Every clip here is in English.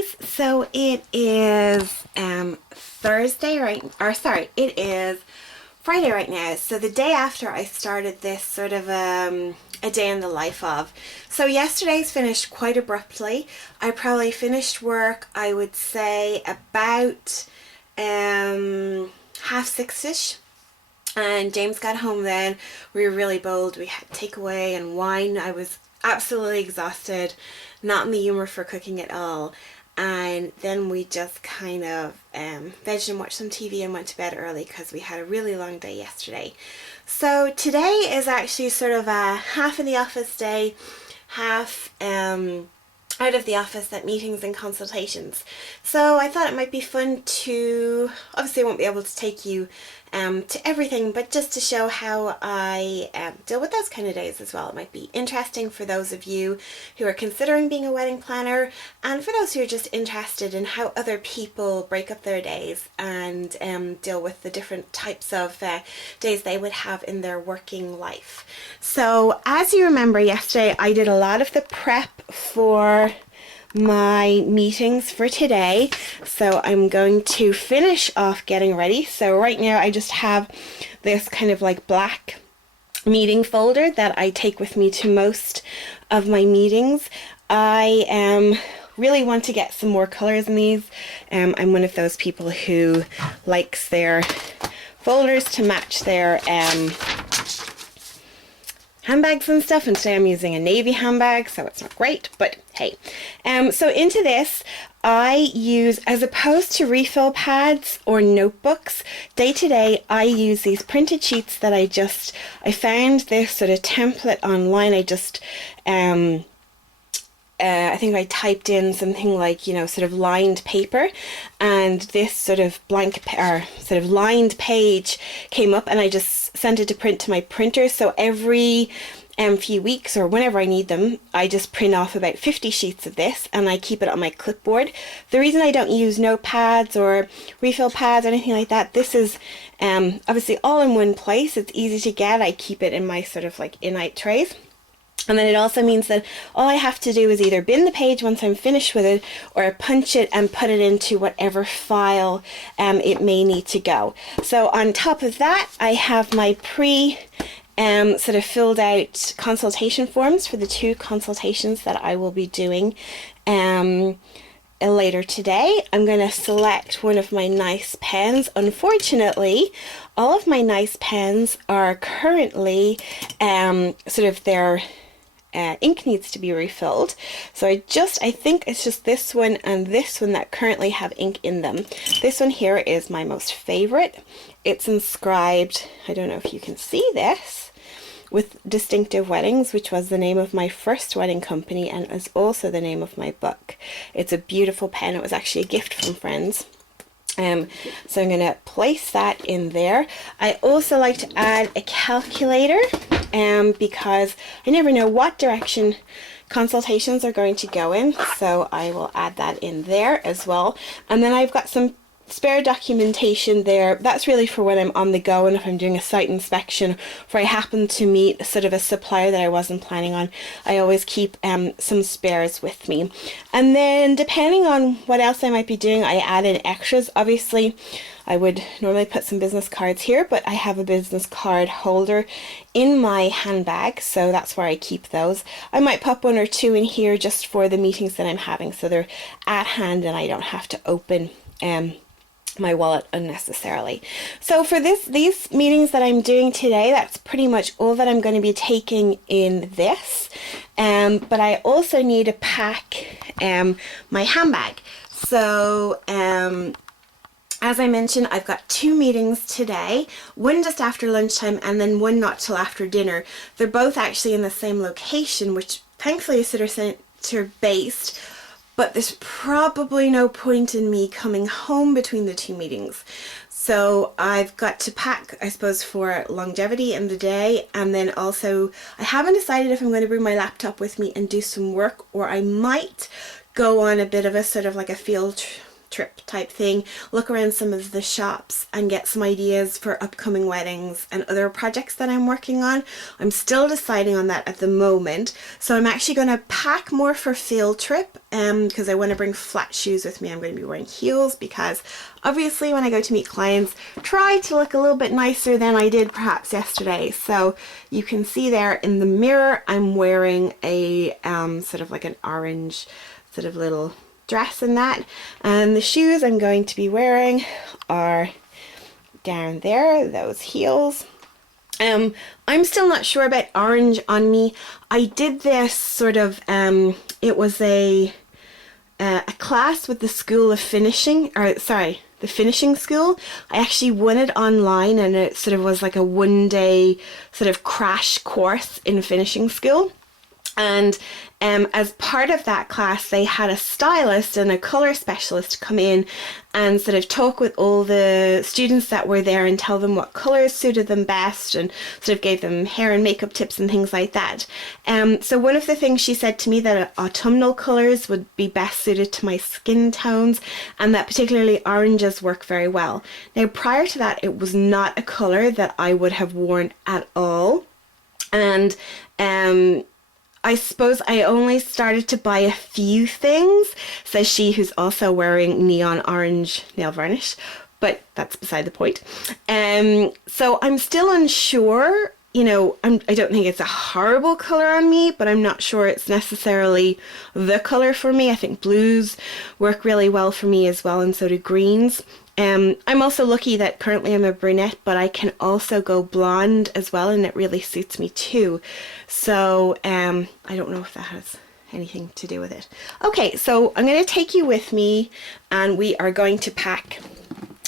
guys, so it is Thursday, right? Or sorry, it is Friday right now. So the day after I started this sort of a day in the life of. So yesterday's finished quite abruptly. I probably finished work, I would say about 6:30ish. And James got home then. We were really bold. We had takeaway and wine. I was absolutely exhausted, not in the humour for cooking at all. And then we just kind of vegged and watched some TV and went to bed early because we had a really long day yesterday. So today is actually sort of a half in the office day, half out of the office at meetings and consultations. So I thought it might be fun to, obviously I won't be able to take you to everything, but just to show how I deal with those kind of days as well. It might be interesting for those of you who are considering being a wedding planner, and for those who are just interested in how other people break up their days and deal with the different types of days they would have in their working life. So as you remember, yesterday I did a lot of the prep for my meetings for today, so I'm going to finish off getting ready. So right now I just have this kind of like black meeting folder that I take with me to most of my meetings. I really want to get some more colors in these. I'm one of those people who likes their folders to match their handbags and stuff, and today I'm using a navy handbag, so it's not great, but hey. So into this I use, as opposed to refill pads or notebooks, day to day I use these printed sheets that I found this sort of template online. I just I think I typed in something like, you know, sort of lined paper, and this sort of blank or sort of lined page came up, and I just sent it to print to my printer. So every few weeks or whenever I need them, I just print off about 50 sheets of this and I keep it on my clipboard. The reason I don't use notepads or refill pads or anything like that, this is obviously all in one place. It's easy to get. I keep it in my sort of like in-out trays. And then it also means that all I have to do is either bin the page once I'm finished with it, or punch it and put it into whatever file it may need to go. So on top of that, I have my sort of filled out consultation forms for the 2 consultations that I will be doing later today. I'm going to select one of my nice pens. Unfortunately, all of my nice pens are currently sort of their ink needs to be refilled. So I think it's just this one and this one that currently have ink in them. This one here is my most favorite. It's inscribed, I don't know if you can see this, with Distinctive Weddings, which was the name of my first wedding company and is also the name of my book. It's a beautiful pen. It was actually a gift from friends. So I'm going to place that in there. I also like to add a calculator because I never know what direction consultations are going to go in, so I will add that in there as well. And then I've got some spare documentation there. That's really for when I'm on the go and if I'm doing a site inspection, or I happen to meet sort of a supplier that I wasn't planning on. I always keep some spares with me. And then depending on what else I might be doing, I add in extras. Obviously I would normally put some business cards here, but I have a business card holder in my handbag, so that's where I keep those. I might pop 1 or 2 in here just for the meetings that I'm having, so they're at hand and I don't have to open my wallet unnecessarily. So for these meetings that I'm doing today, that's pretty much all that I'm going to be taking in this. But I also need to pack my handbag. So as I mentioned, I've got 2 meetings today, one just after lunchtime and then one not till after dinner. They're both actually in the same location, which thankfully is sort of center-based. But there's probably no point in me coming home between the 2 meetings. So I've got to pack, I suppose, for longevity in the day. And then also, I haven't decided if I'm going to bring my laptop with me and do some work, or I might go on a bit of a sort of like a field trip type thing, look around some of the shops and get some ideas for upcoming weddings and other projects that I'm working on. I'm still deciding on that at the moment, so I'm actually going to pack more for field trip because I want to bring flat shoes with me. I'm going to be wearing heels because obviously when I go to meet clients, try to look a little bit nicer than I did perhaps yesterday. So you can see there in the mirror I'm wearing a sort of like an orange sort of little dress in that, and the shoes I'm going to be wearing are down there, those heels. I'm still not sure about orange on me. I did this sort of it was a class with the School of Finishing, or sorry, the finishing school. I actually won it online, and it sort of was like a 1-day sort of crash course in finishing school. And as part of that class, they had a stylist and a colour specialist come in and sort of talk with all the students that were there and tell them what colours suited them best, and sort of gave them hair and makeup tips and things like that. So one of the things she said to me, that autumnal colours would be best suited to my skin tones, and that particularly oranges work very well. Now, prior to that, it was not a colour that I would have worn at all. And I suppose I only started to buy a few things, says she, who's also wearing neon orange nail varnish, but that's beside the point. So I'm still unsure, you know, I don't think it's a horrible colour on me, but I'm not sure it's necessarily the colour for me. I think blues work really well for me as well, and so do greens. I'm also lucky that currently I'm a brunette, but I can also go blonde as well, and it really suits me too. So I don't know if that has anything to do with it. Okay, so I'm going to take you with me, and we are going to pack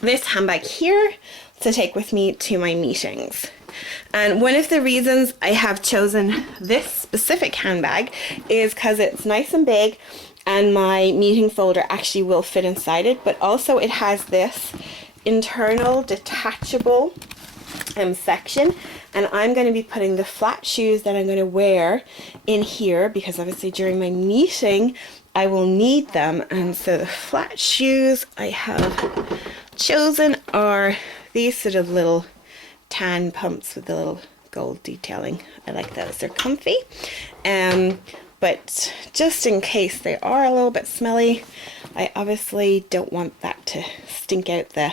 this handbag here to take with me to my meetings. And one of the reasons I have chosen this specific handbag is because it's nice and big, and my meeting folder actually will fit inside it, but also it has this internal detachable section, and I'm going to be putting the flat shoes that I'm going to wear in here because obviously during my meeting I will need them. And so the flat shoes I have chosen are these sort of little tan pumps with the little gold detailing. I like those, they're comfy. But just in case they are a little bit smelly, I obviously don't want that to stink out the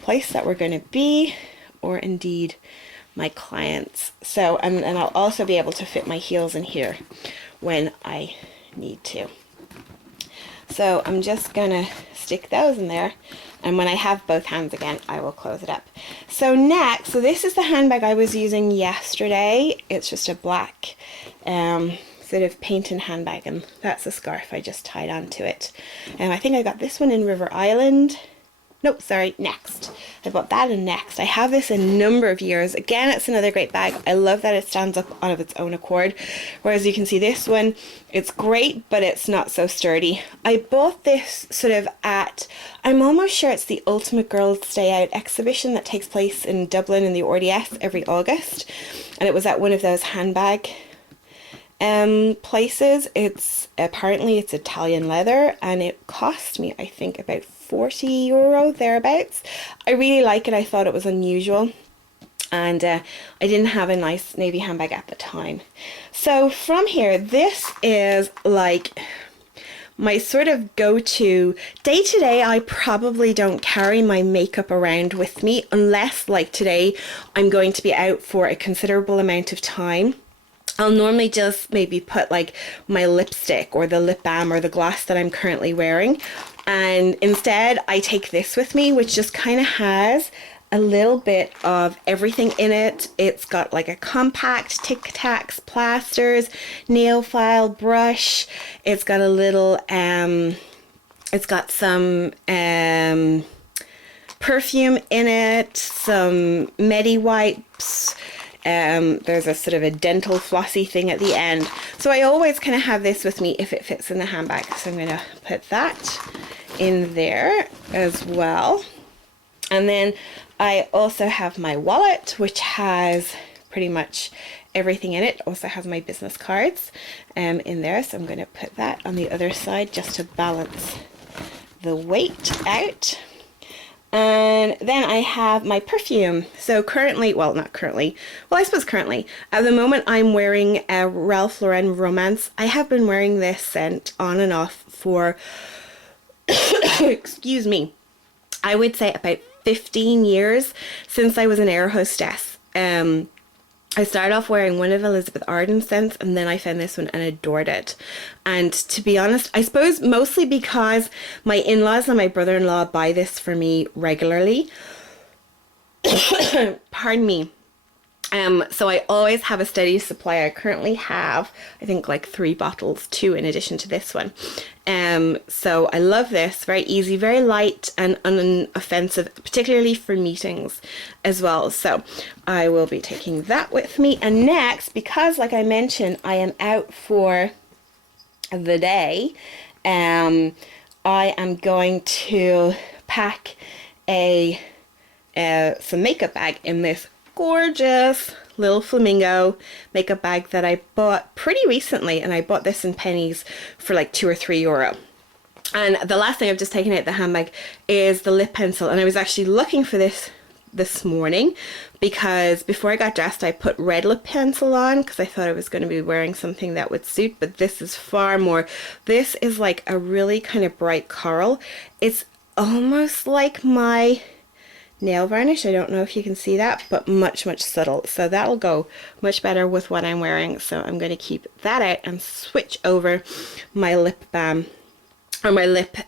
place that we're going to be, or indeed my clients. So, and I'll also be able to fit my heels in here when I need to. So I'm just gonna stick those in there, and when I have both hands again, I will close it up. So next, so this is the handbag I was using yesterday. It's just a black sort of painted handbag, and that's a scarf I just tied onto it. And I think I got this one in River Island. Nope, sorry, Next. I bought that in Next. I have this a number of years. Again, it's another great bag. I love that it stands up out of its own accord. Whereas you can see this one, it's great, but it's not so sturdy. I bought this sort of at, I'm almost sure it's the Ultimate Girls Day Out exhibition that takes place in Dublin in the RDS every August. And it was at one of those handbag places. It's apparently it's Italian leather, and it cost me, I think, about €40 thereabouts. I really like it. I thought it was unusual, and I didn't have a nice navy handbag at the time. So from here, this is like my sort of go-to. Day to day, I probably don't carry my makeup around with me unless, like today, I'm going to be out for a considerable amount of time. I'll normally just maybe put like my lipstick or the lip balm or the gloss that I'm currently wearing, and instead I take this with me, which just kind of has a little bit of everything in it. It's got like a compact Tic Tacs, plasters, nail file, brush. It's got a little it's got some perfume in it, some Medi wipes. There's a sort of a dental flossy thing at the end. So I always kind of have this with me if it fits in the handbag. So I'm going to put that in there as well. And then I also have my wallet, which has pretty much everything in it. Also has my business cards in there. So I'm going to put that on the other side just to balance the weight out. And then I have my perfume. So currently, well, not currently, well, I suppose currently, at the moment I'm wearing a Ralph Lauren Romance. I have been wearing this scent on and off for, excuse me, I would say about 15 years since I was an air hostess. I started off wearing one of Elizabeth Arden's scents, and then I found this one and adored it. And to be honest, I suppose mostly because my in-laws and my brother-in-law buy this for me regularly. Pardon me. So I always have a steady supply. I currently have, I think, like 3 bottles, 2 in addition to this one. So I love this. Very easy, very light and unoffensive, particularly for meetings as well. So I will be taking that with me. And next, because like I mentioned, I am out for the day, I am going to pack some makeup bag in this gorgeous little flamingo makeup bag that I bought pretty recently, and I bought this in Pennies for like €2 or €3. And the last thing I've just taken out the handbag is the lip pencil, and I was actually looking for this morning because before I got dressed I put red lip pencil on because I thought I was going to be wearing something that would suit, but this is far more, this is like a really kind of bright coral. It's almost like my nail varnish. I don't know if you can see that, but much subtle, so that'll go much better with what I'm wearing. So I'm going to keep that out and switch over my lip balm or my lip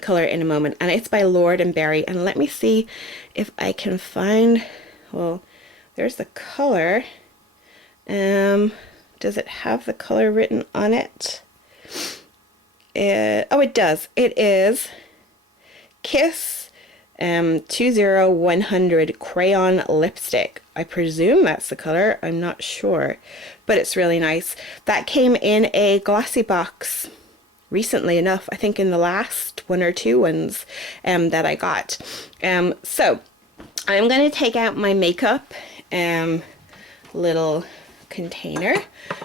color in a moment, and it's by Lord and Berry. And let me see if I can find, well, there's the color. Does it have the color written on it? Oh, it does. It is Kiss 20100 crayon lipstick. I presume that's the color. I'm not sure, but it's really nice. That came in a glossy box recently enough, I think in the last 1 or 2 ones that I got. So I'm going to take out my makeup little container,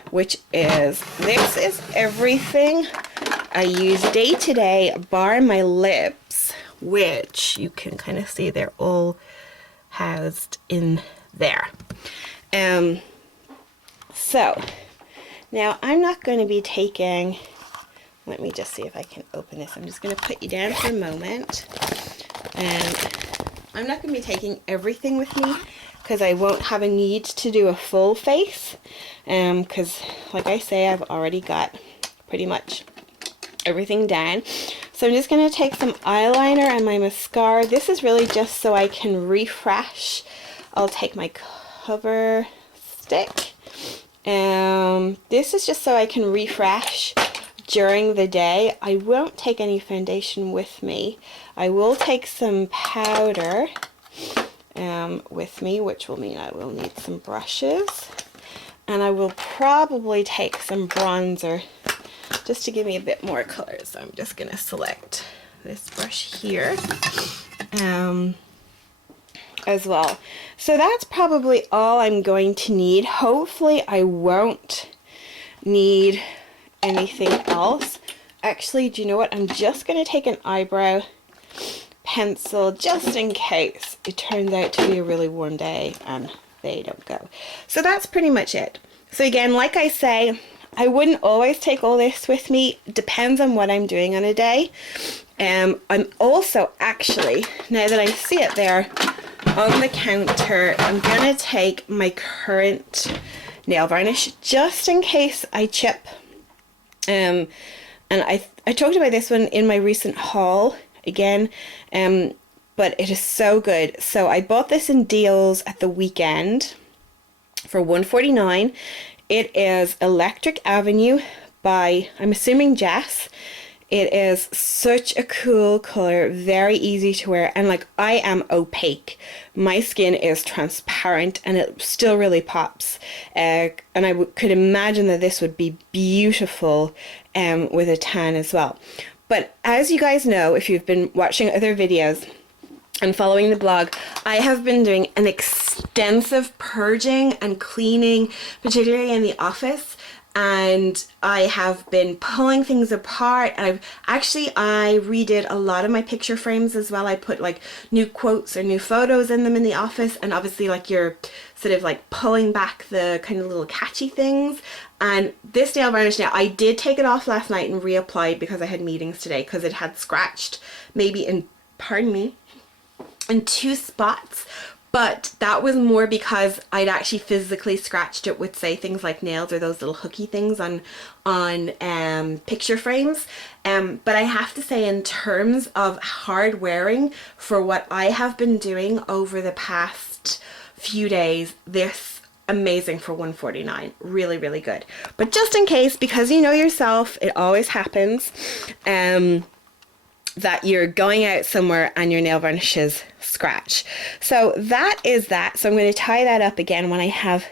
which is, this is everything I use day to day bar my lips, which you can kind of see they're all housed in there. So now I'm not going to be taking, let me just see if I can open this. I'm just going to put you down for a moment, and I'm not going to be taking everything with me because I won't have a need to do a full face, because like I say, I've already got pretty much everything down. So I'm just going to take some eyeliner and my mascara. This is really just so I can refresh. I'll take my cover stick. This is just so I can refresh during the day. I won't take any foundation with me. I will take some powder with me, which will mean I will need some brushes. And I will probably take some bronzer just to give me a bit more color. So I'm just going to select this brush here as well. So that's probably all I'm going to need. Hopefully I won't need anything else. Actually, do you know what? I'm just going to take an eyebrow pencil just in case it turns out to be a really warm day and they don't go. So that's pretty much it. So again, like I say, I wouldn't always take all this with me. Depends on what I'm doing on a day. I'm also actually, now that I see it there on the counter, I'm going to take my current nail varnish just in case I chip. And I talked about this one in my recent haul again, but it is so good. So I bought this in deals at the weekend for $1.49. It is Electric Avenue by, I'm assuming, Jess. It is such a cool color, very easy to wear, and like, I am opaque. My skin is transparent and it still really pops. And I could imagine that this would be beautiful with a tan as well. But as you guys know, if you've been watching other videos and following the blog, I have been doing an extensive purging and cleaning, particularly in the office. and I have been pulling things apart, and I redid a lot of my picture frames as well. I put like new quotes or new photos in them in the office, and obviously like you're sort of like pulling back the kind of little catchy things. And this nail varnish now, I did take it off last night and reapplied because I had meetings today, because it had scratched maybe in, pardon me, in 2 spots. But that was more because I'd actually physically scratched it with, say, things like nails or those little hooky things on picture frames. But I have to say, in terms of hard wearing, for what I have been doing over the past few days, this amazing for $149. Really, really good. But just in case, because you know yourself, it always happens, that you're going out somewhere and your nail varnishes scratch. So that is that. So I'm going to tie that up again when I have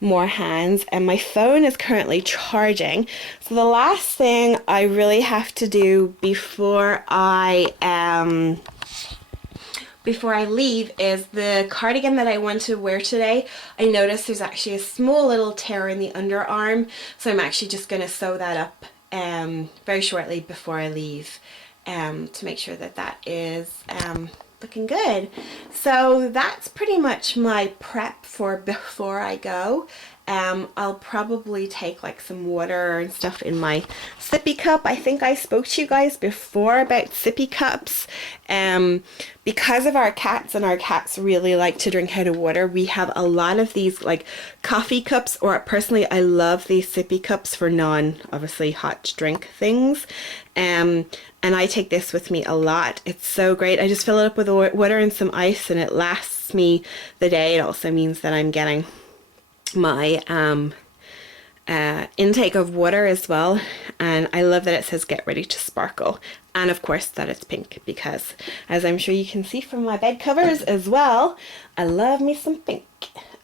more hands, and my phone is currently charging. So the last thing I really have to do before I leave is the cardigan that I want to wear today. I noticed there's actually a small little tear in the underarm, so I'm actually just going to sew that up very shortly before I leave, to make sure that that is looking good. So that's pretty much my prep for before I go. I'll probably take like some water and stuff in my sippy cup. I think I spoke to you guys before about sippy cups. Because of our cats, and our cats really like to drink out of water, we have a lot of these like coffee cups, or personally I love these sippy cups for obviously hot drink things. And I take this with me a lot. It's so great. I just fill it up with water and some ice, and it lasts me the day. It also means that I'm getting my intake of water as well. And I love that it says get ready to sparkle, and of course that it's pink, because as I'm sure you can see from my bed covers as well, I love me some pink.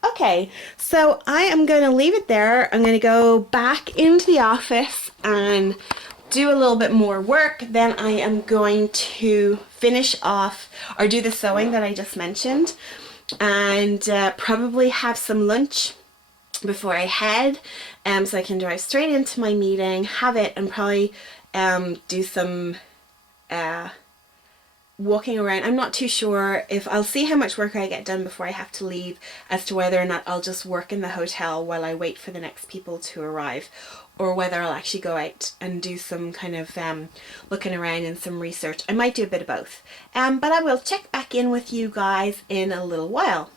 Okay, so I am going to leave it there. I'm going to go back into the office and do a little bit more work. Then I am going to finish off or do the sewing that I just mentioned, and probably have some lunch before I head, so I can drive straight into my meeting, have it, and probably do some walking around. I'm not too sure if I'll see how much work I get done before I have to leave, as to whether or not I'll just work in the hotel while I wait for the next people to arrive, or whether I'll actually go out and do some kind of looking around and some research. I might do a bit of both, but I will check back in with you guys in a little while.